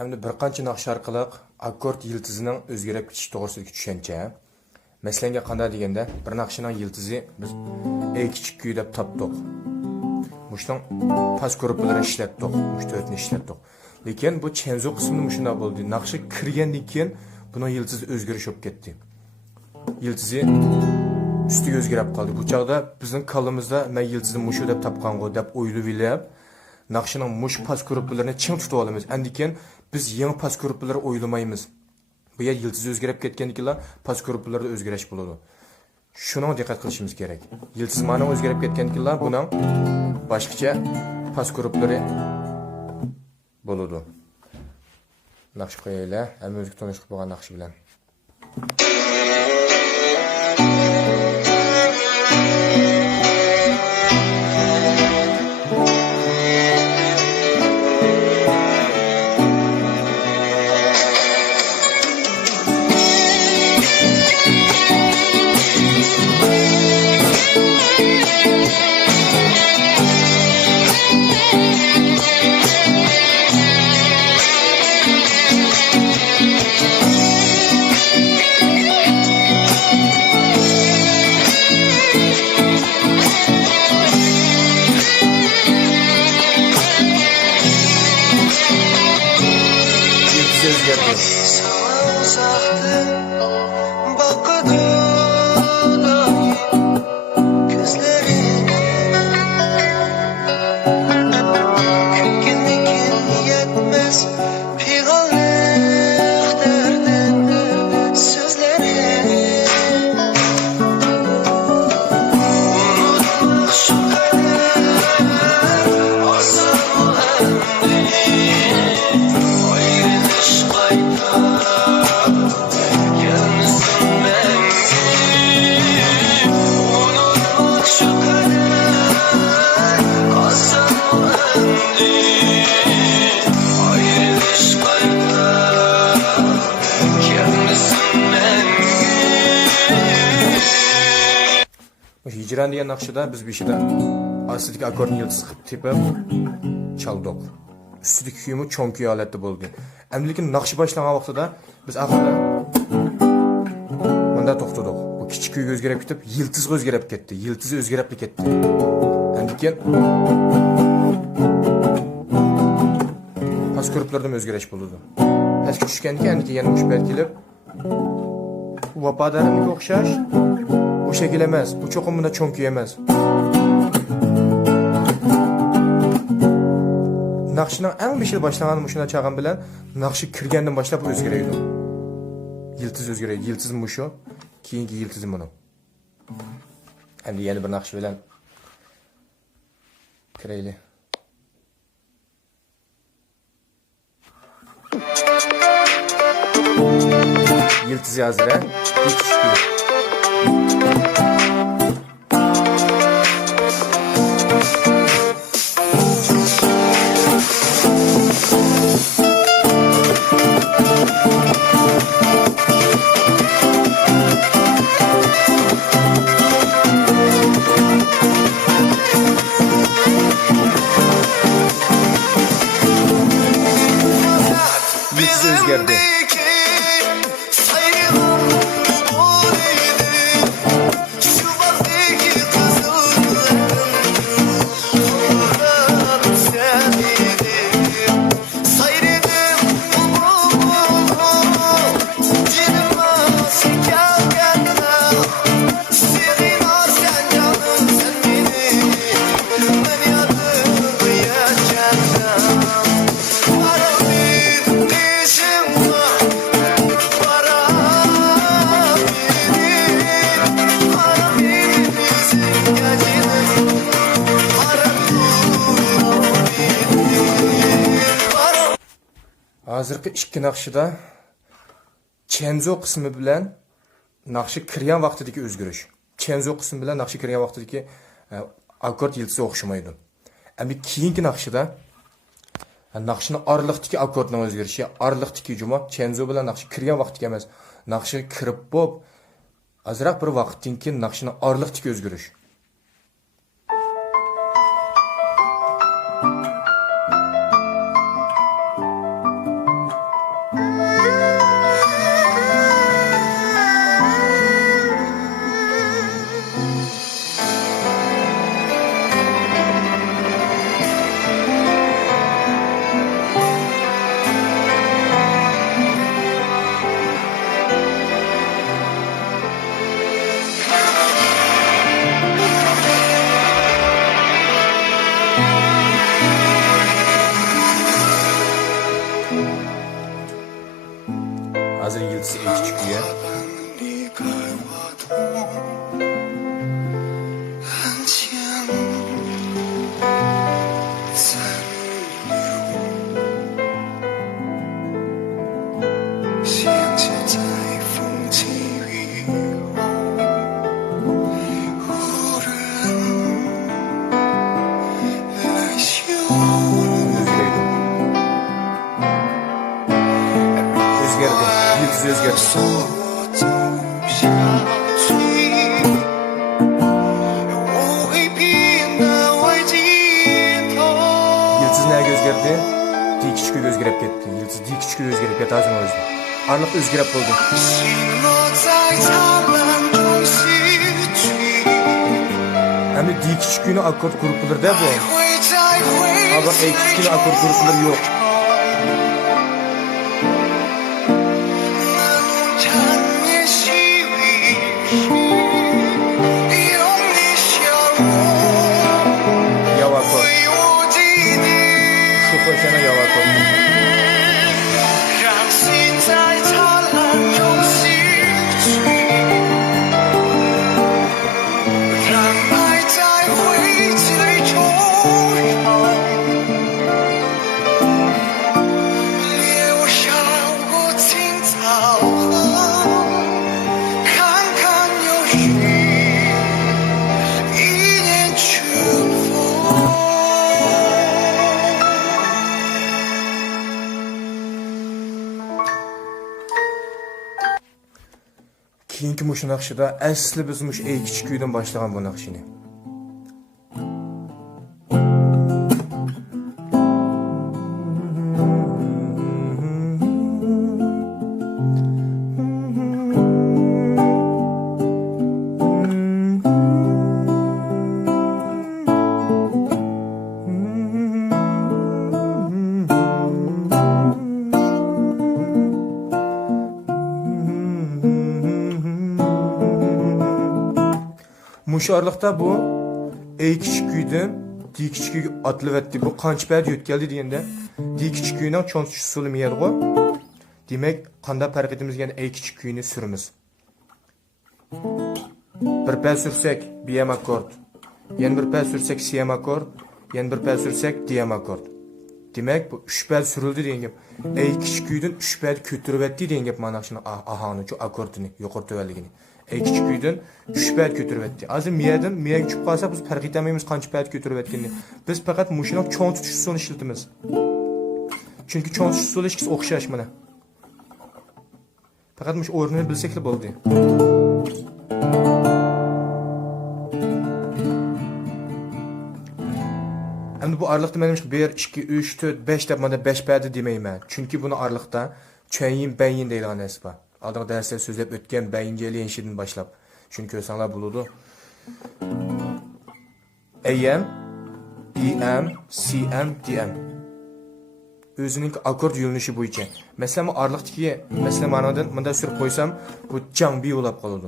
Endi bir qancha naqsh orqali akkord yildizining o'zgarib ketishi to'g'risidagi tushuncha. Masalan, qanday deganda, bir naqshining yildizi biz ey kichik kuy deb topdik. Mushning pas gruppalarini ishlatdik, mushto'rtni ishlatdik. Lekin bu chenzo qismida shunday bo'ldi. Naqshi kirgandan keyin buning yildizi o'zgarish olib ketdi. Yildizi ustiga o'zgarib qoldi. Bu chaqda bizning qalbimizda men yildizni mushu deb topqango deb o'ylab, naqshining mush pas gruppalarini ching tutib olamiz. Endi keyin biz yangi pas gruppalarni o'ylamaymiz. Bu yer yildiz o'zgarib ketgandan keyin pas gruppalarda o'zgarish bo'ladi. Shuna diqqat qilishimiz kerak. Yildiz ma'no o'zgarib ketgandan keyin buning boshqacha pas gruppalari bo'ladi. Naqsh qo'yaylar, hamma o'zga tonish qilib bo'lgan naqsh bilan. Hicran degan naqshida biz beshida astidagi akkordni yildiz qilib tepib chaldik. Ustidagi kuyimi cho'ng kuy holatda bo'ldi. Endi lekin naqsh boshlagan vaqtida biz oxirida bunda to'xtadik. Bu kichik kuyga o'zgarib ketib, yildizga o'zgarib ketdi. Yildiz o'zgarib ketdi. Endi keyin pas gruplarda o'zgarish bo'ldi. Pastga tushgandan keyin endi yana mush bel kelib vapadarniga o'xshash bu şekil emas, bu çoxum bunda cho'ng kuy emas. Naqshning eng beshida boshlagan mushuna chaqan bilan naqshi kirgandan boshlab o'zgaraydi. Yildiz o'zgaraydi. Yildiz mushu, keyingi yildiz buni. Endi yana bir naqsh bilan kiraylik. Yildiz yazira, ikki kuy. Yildiz o'zgardi. Hozirgi ikki naqshida chenzo qismi bilan naqshi kirgan vaqtidagi o'zgarish. Chenzo qismi bilan naqshi kirgan vaqtidagi akkord yildizi o'xshamaydi. Endi keyingi naqshida naqshni oraliqdagi akkordning o'zgarishi, oraliqdagi juma chenzo bilan naqshi kirgan vaqtga emas, naqshi kirib bo'lib, azroq bir vaqtdan keyin naqshni oraliqdagi o'zgarish. Hazır yıldızı en küçük küye. 离开我都很强，残留，想起在风起雨后，无人来修。 Özgerdi. Yıldız özgerdi. 我走下去，我会变得会尽头。 Yıldız neye özgerdi? Dik küçük özgerip gitti. Yıldız dik küçük özgerip gitti az önce. Arlık özgerip oldu. 心落在灿烂中失去， Hem de dik küçüğünü akort grupları da bu. 会在回 Ama en küçüğünü akort grupları yok. 那种缠绵细雨时，有你笑容 Yav akort. 为我祭奠， Şu koşana yav akort. 让心在灿烂中失去，让爱在回忆中烧，留下我青草河，看看有许一年春风。 Keyinki muş nakşıda asli biz muş ey küçük kuydan başlagan bu nakşini. Muşarlıqda bu ey küçük küydün di küçük küy atlı vetti bu qancha payt yetkeldi degende di küçük küyning cho'ng usuli miyadi go. Demek qanda farq etimiz yani ey küçük küyni sürümüz. Bir payt sürsek bm akord. Yana bir payt sürsek cm akord. Yana bir payt sürsek dm akord. Demek bu 3 payt sürüldü degan gap. Ey küçük küydün 3 payt ko'tarib etdi degan gap mana shuni ahani şu akordini yuqori tövelligini. Ey küçük küydün 3 payt ko'tarib etdi. Hozir miyadan miya tushib qolsa biz farq etmaymiz qancha payt ko'tarib etganini. Biz faqat mushuni cho'ng tutish usulini ishlatamiz. Chunki cho'ng tutish usuli ikkisi o'xshash mana. Faqat mush o'rnini bilsakla bo'ldi. Endi bu araliqda menimcha 1 2 3 4 5 deb mana 5 payt demayman. Chunki buni araliqda cho'yin bayin deydigan narsa bor. Aldığım dersler sözlep ötken beyinceli yenişidin başlap. Şunu kösanlar buludu. AM, PM, CM, DM. Özünün akord yönünüşü bu için. Mesela arlıqdaki, mesela manadan manda sürüp koysam bu can bir olap kalıdı.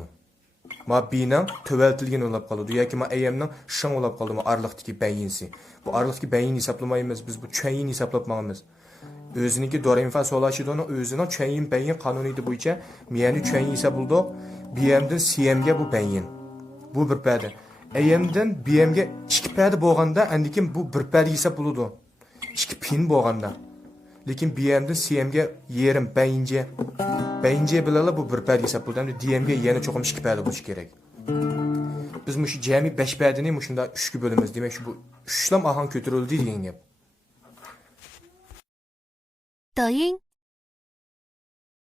Ma B'nin töveltilgen olap kalıdı. Ya ki ma AM'nin şan olap kalıdı ma arlıqdaki beyinsi. Bu arlıqdaki beyin hesaplamayımız, biz bu çöyin hesaplapmağımız. Özününki do re mi fa sol la si do'ni o'zining cho'yin bayin qonuniyati bo'yicha miyani cho'yin hisob bo'ldi. BMdan CMga bu bayin. Bu bir payda. AMdan BMga 2 payda bo'lganda, andikin bu bir payda hisob bo'ladi. 2 pin bo'lganda. Lekin BMdan CMga yerim bayinje bilan bu bir payda hisob bo'ldi. Endi DMga yana cho'qim 2 payda bo'lishi kerak. Biz mush jami 5 paydani mushunda 3 ga bo'lamiz. Demak, shu bu 3lam ahan ko'tarildi degan gap. 抖音